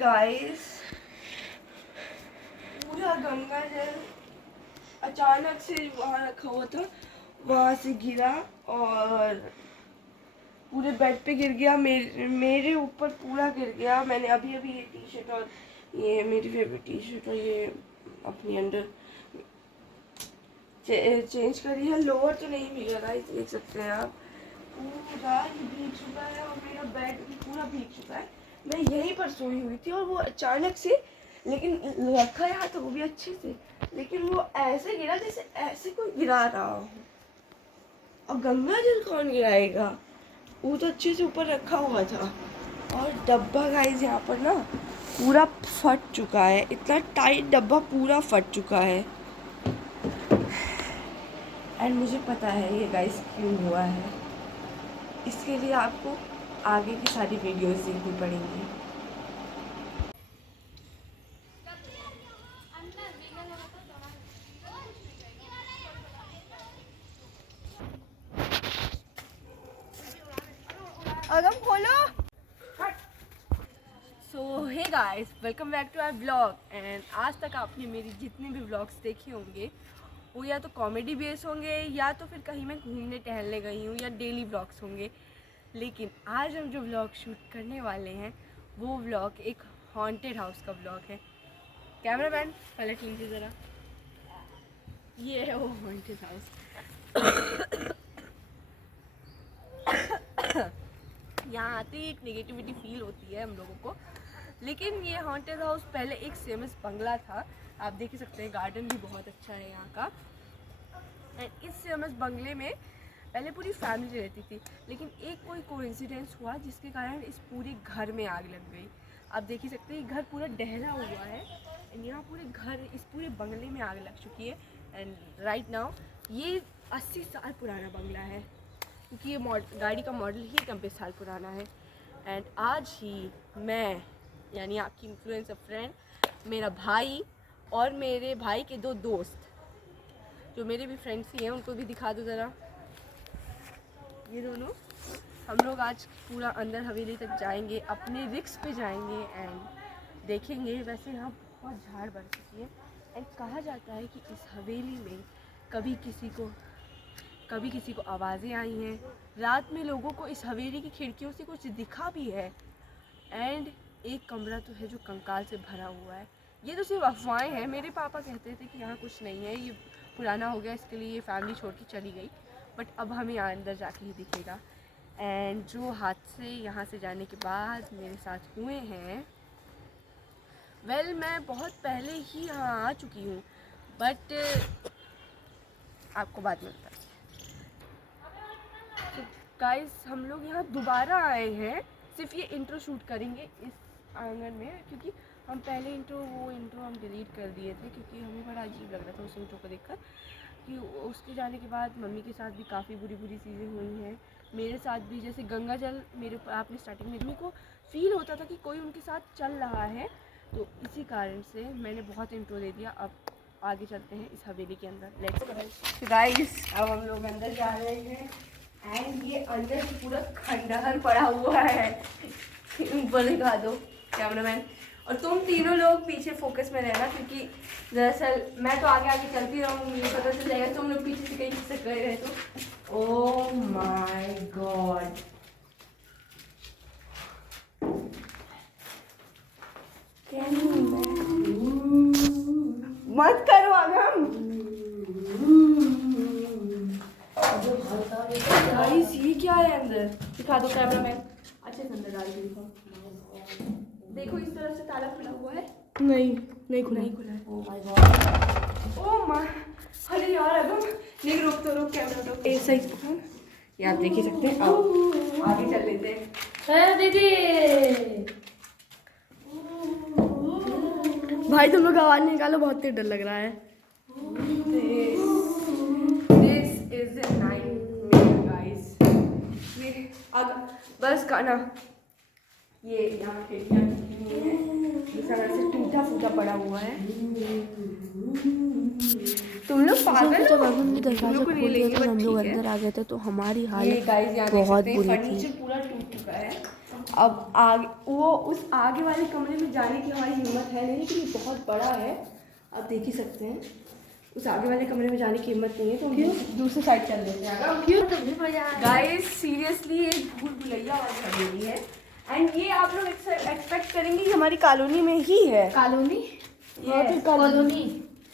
Guys, पूरा गंगा जल अचानक से वहाँ रखा हुआ था, वहाँ से गिरा और पूरे बेड पे गिर गया। मेरे ऊपर पूरा गिर गया। मैंने अभी अभी ये टी शर्ट और ये मेरी फेवरेट टी शर्ट और ये अपनी अंडर चेंज करी है। लोअर तो नहीं भीगा गाइस, देख सकते हैं आप, पूरा ही भीग चुका है और मेरा बेड भी पूरा भीग चुका है। मैं यहीं पर सोई हुई थी और वो अचानक से, लेकिन रखा यहाँ तो वो भी अच्छे से, लेकिन वो ऐसे गिरा जैसे ऐसे कोई गिरा रहा हो। और गंगा जल कौन गिराएगा, वो तो अच्छे से ऊपर रखा हुआ था। और डब्बा गाइस यहाँ पर ना पूरा फट चुका है, इतना टाइट डब्बा पूरा फट चुका है। एंड मुझे पता है ये गाइस क्यों हुआ है, इसके लिए आपको आगे की सारी वीडियोस देखनी पड़ेंगी। अगम खोलो। So hey guys, welcome back to our blog. And आज तक आपने मेरी जितने भी ब्लॉग्स देखे होंगे वो या तो कॉमेडी बेस होंगे या तो फिर कहीं मैं घूमने टहलने गई हूँ या डेली ब्लॉग्स होंगे। लेकिन आज हम जो ब्लॉग शूट करने वाले हैं वो ब्लॉग एक हॉन्टेड हाउस का ब्लॉग है। कैमरामैन पलट लीजिए ज़रा, ये है वो हॉन्टेड हाउस। यहाँ आते ही एक नेगेटिविटी फील होती है हम लोगों को। लेकिन ये हॉन्टेड हाउस पहले एक फेमस बंगला था, आप देख ही सकते हैं। गार्डन भी बहुत अच्छा है यहाँ का। एंड इस फेमस बंगले में पहले पूरी फैमिली रहती थी, लेकिन एक कोई कोइंसिडेंस हुआ जिसके कारण इस पूरे घर में आग लग गई। आप देख ही सकते हैं घर पूरा डहरा हुआ है एंड यहाँ पूरे घर, इस पूरे बंगले में आग लग चुकी है। एंड राइट नाउ ये 80 साल पुराना बंगला है, क्योंकि ये गाड़ी का मॉडल ही 90 साल पुराना है। एंड आज ही मैं, यानी आपकी इन्फ्लुएंसर फ्रेंड, मेरा भाई और मेरे भाई के 2 दोस्त, जो मेरे भी फ्रेंड्स ही हैं, उनको भी दिखा दो ज़रा। ये दोनों हम लोग आज पूरा अंदर हवेली तक जाएंगे, अपने रिस्क पे जाएंगे एंड देखेंगे। वैसे यहाँ बहुत झाड़ बढ़ चुकी है एंड कहा जाता है कि इस हवेली में कभी किसी को आवाज़ें आई हैं। रात में लोगों को इस हवेली की खिड़कियों से कुछ दिखा भी है। एंड एक कमरा तो है जो कंकाल से भरा हुआ है। ये तो सिर्फ अफवाहें हैं। मेरे पापा कहते थे कि यहाँ कुछ नहीं है, ये पुराना हो गया, इसके लिए ये फैमिली छोड़ के चली गई। बट अब हमें यहाँ अंदर जाके ही दिखेगा। एंड जो हादसे यहाँ से जाने के बाद मेरे साथ हुए हैं, मैं बहुत पहले ही यहाँ आ चुकी हूँ, बट आपको बाद में बता। तो गाइस, हम लोग यहाँ दोबारा आए हैं, सिर्फ ये इंट्रो शूट करेंगे इस आंगन में, क्योंकि हम पहले वो इंट्रो हम डिलीट कर दिए थे, क्योंकि हमें बड़ा अजीब लग रहा था उस इंट्रो को देखकर। कि उसके जाने के बाद मम्मी के साथ भी काफ़ी बुरी चीज़ें हुई हैं, मेरे साथ भी। जैसे गंगा जल आपने स्टार्टिंग में मम्मी को फील होता था कि कोई उनके साथ चल रहा है, तो इसी कारण से मैंने बहुत इंट्रो दे दिया। अब आगे चलते हैं इस हवेली के अंदर। लेट्स गाइस, अब हम लोग अंदर जा रहे हैं एंड ये अंदर पूरा खंडहर पड़ा हुआ है। ऊपर दिखा दो कैमरामैन, और तुम तीनों लोग पीछे फोकस में रहना, क्योंकि दरअसल मैं तो आगे चलती रहूँगी, मुझे पता चल जाएगा तुम लोग पीछे से कहीं से गए रहे तो। ओह माय गॉड, मत करो आगम। गाइस, ये क्या है अंदर, दिखा दो कैमरामैन, अच्छे से अंदर डाल के दिखाओ। देखो इस तरफ से ताला खुला हुआ है। नहीं खुला है। Oh my God, oh my, अरे यार अगम, नहीं रोक कैमरा रोक। एक सही पकड़, ये आप देख ही सकते हैं। अब आगे चल लेते हैं। दीदी भाई, तुम लोग आवाज निकालो, बहुत डर लग रहा है। This is the nightmare guys. बस गाना, ये यहाँ खिड़कियाँ इस तरह से टूटा फूटा पड़ा हुआ है। तुम लोग पागल हो। दरवाजा खोल दिया तो हम लोग अंदर आ गए थे, तो हमारी हालत बहुत बुरी थी। पूरा टूट चुका है अब आगे वो उस आगे वाले कमरे में जाने की हमारी हिम्मत है नहीं, लेकिन ये बहुत बड़ा है, आप देख ही सकते हैं। उस आगे वाले कमरे में जाने की हिम्मत नहीं है, तो हम दूसरी साइड चल लेते हैं। गाइस सीरियसली ये भूल भुलैया वाली हवेली है, एंड ये आप लोग एक्सपेक्ट करेंगे कि हमारी कॉलोनी में ही है। कॉलोनी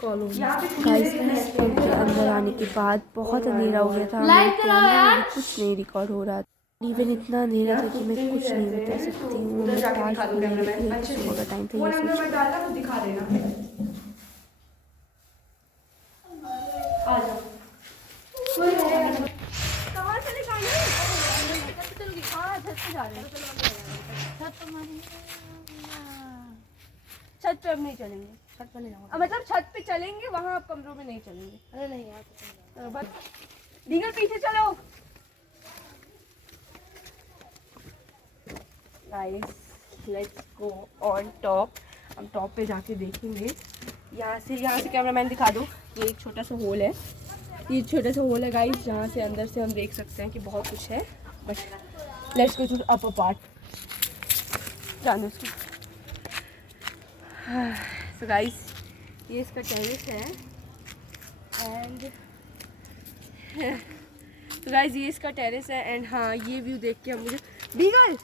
गाइस इस पब के अंदर आने के बाद बहुत अंधेरा हो गया था, मेरे कैमरे में कुछ नहीं रिकॉर्ड हो रहा था। इवन इतना अंधेरा था कि मैं कुछ नहीं बता सकती हूँ। मैं पास सुबह का टाइम था, ये सोच दिखा देना। कहाँ चले छत पे अब नहीं चलेंगे, छत पे नहीं जाऊंगा, मतलब छत पे चलेंगे, वहाँ आप कमरों में नहीं चलेंगे। अरे नहीं यार, बस डीगल पीछे चलो। Guys let's go on top. हम टॉप पे जाके देखेंगे। यहाँ से कैमरामैन दिखा दो। ये एक छोटा सा होल है, ये छोटा सा होल है गाइस, जहाँ से अंदर से हम देख सकते हैं कि बहुत कुछ है। But let's go to upper part, जाने उसको। सो गाइस ये इसका टेरेस है, एंड तो गाइस ये इसका टेरेस है, एंड हाँ ये व्यू देख के अब मुझे बीगल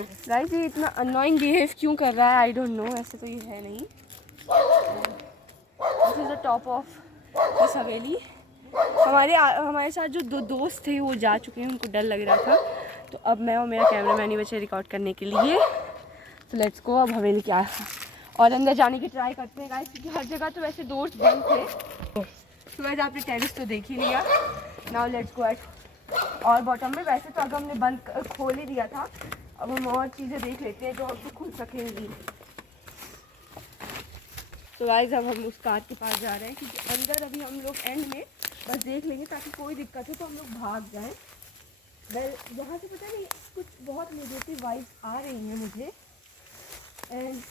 गाइस ये इतना अननोइंग बिहेव क्यों कर रहा है, आई डोंट नो। ऐसे तो ये है नहीं। This is the top of this हवेली। हमारे साथ जो दो दोस्त थे वो जा चुके हैं, उनको डर लग रहा था, तो अब मैं और मेरा कैमरामैन ही बचे रिकॉर्ड करने के लिए। तो लेट्स गो, अब हवेली क्या और अंदर जाने की ट्राई करते हैं गाइस, क्योंकि हर जगह तो वैसे डोर्स बंद थे। तो वैसे आपने टेरेस तो देख ही लिया। नाउ लेट्स गो एट और बॉटम में। वैसे तो अगर हमने बंद खोल ही दिया था, अब हम और चीज़ें देख लेते हैं जो हमसे खुल सकेंगी। तो गाइस अब हम उस कार के पास जा रहे हैं, क्योंकि अंदर अभी हम लोग एंड में बस देख लेंगे, ताकि कोई दिक्कत हो तो हम लोग भाग जाएं। वेल यहाँ से पता नहीं कुछ बहुत नेगेटिव वाइब्स आ रही हैं मुझे। एंड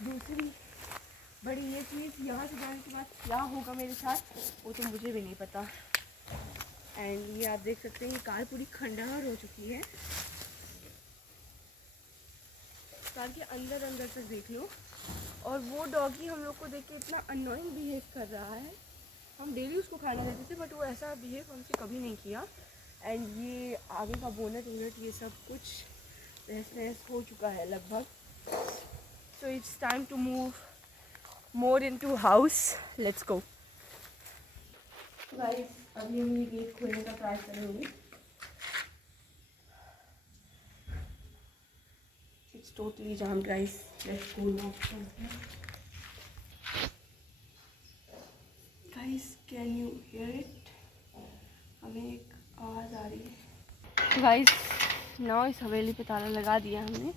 दूसरी बड़ी ये चीज़, यहाँ से जाने के बाद क्या होगा मेरे साथ वो तो मुझे भी नहीं पता। एंड ये आप देख सकते हैं ये कार पूरी खंडहर हो चुकी है। कार के अंदर तक देख लो। और वो डॉगी हम लोग को देख के इतना अननोइंग बिहेव कर रहा है। हम डेली उसको खाना देते थे, बट वो ऐसा बिहेव हमसे कभी नहीं किया। एंड ये आगे का बोनट ये सब कुछ तहस हो चुका है लगभग। So it's time to move more into house. Let's go guys, अभी हम ये गेट खोलने का ट्राई करेंगे। It's totally jammed, guys. Let's go now. Guys, can you hear it? हमें एक आवाज़ आ रही है। Guys, now इस हवेली पे ताला लगा दिया हमने।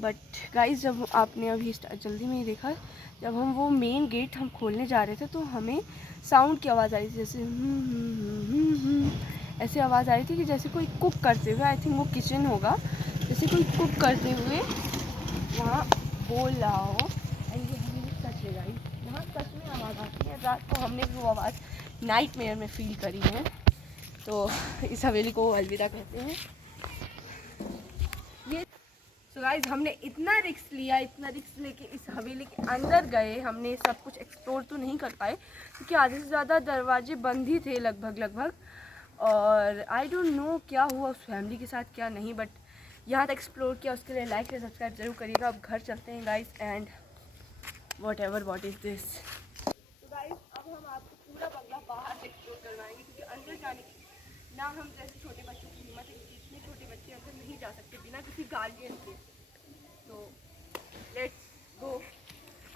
बट गाइस जब आपने अभी जल्दी में ही देखा, जब हम वो मेन गेट हम खोलने जा रहे थे तो हमें साउंड की आवाज़ आ रही थी, जैसे ऐसे आवाज़ आ रही थी कि जैसे कोई कुक करते हुए। आई थिंक वो किचन होगा, जैसे कोई कुक करते हुए वहाँ बोल रहा हो। एंड ये हमें सच है गाइस, यहाँ सच में आवाज़ आती है। रात को हमने वो आवाज़ नाइट मेयर में फील करी है। तो इस हवेली को अलविदा कहते हैं। ये सो गाइस हमने इतना रिस्क लेके इस हवेली के अंदर गए। हमने सब कुछ एक्सप्लोर तो नहीं कर पाए, क्योंकि आधे से ज़्यादा दरवाजे बंद ही थे लगभग। और आई डोंट नो क्या हुआ उस फैमिली के साथ क्या नहीं, बट यहाँ तक एक्सप्लोर किया, उसके लिए लाइक या सब्सक्राइब जरूर करिएगा। अब घर चलते हैं guys, and what is this. तो गाइस अब हम आपको पूरा बंगला बाहर से एक्सप्लोर करवाएंगे, क्योंकि अंदर जाने की ना हम जैसे छोटे बच्चों की हिम्मत है, क्योंकि इतने छोटे बच्चे अंदर नहीं जा सकते बिना किसी गार्डियन के। तो लेट्स गो,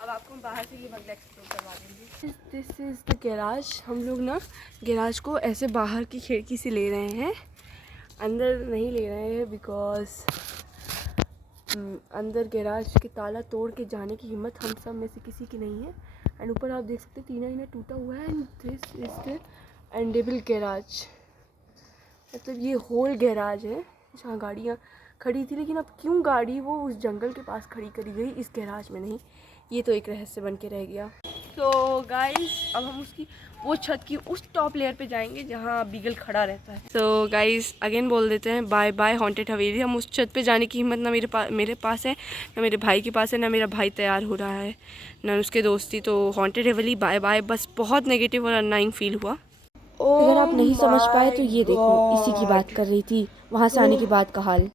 अब आपको हम बाहर से ये बंगला एक्सप्लोर करवा देंगे। This is the garage. हम लोग ना गैराज को ऐसे बाहर की खिड़की से ले रहे हैं, अंदर नहीं ले रहे हैं, बिकॉज अंदर गैराज के ताला तोड़ के जाने की हिम्मत हम सब में से किसी की नहीं है। एंड ऊपर आप देख सकते हैं टीना टूटा हुआ है। एंड दिस इज़ द एंडेबल गैराज, मतलब ये होल गैराज है जहाँ खड़ी थी, लेकिन अब क्यों गाड़ी वो उस जंगल के पास खड़ी करी गई, इस गैराज में नहीं, ये तो एक रहस्य बन के रह गया। तो गाइस अब हम उसकी वो छत की उस टॉप लेयर पे जाएंगे जहाँ बीगल खड़ा रहता है। तो गाइस अगेन बोल देते हैं बाय बाय हॉन्टेड हवेली। हम उस छत पे जाने की हिम्मत ना मेरे पास है, ना मेरे भाई के पास है, ना मेरा भाई तैयार हो रहा है, ना उसके दोस्ती। तो हॉन्टेड हवेली बाय बाय। बस बहुत नेगेटिव और अननाइंग फील हुआ। अगर आप नहीं समझ पाए तो ये देखो, इसी की बात कर रही थी, वहाँ से आने के बाद का हाल।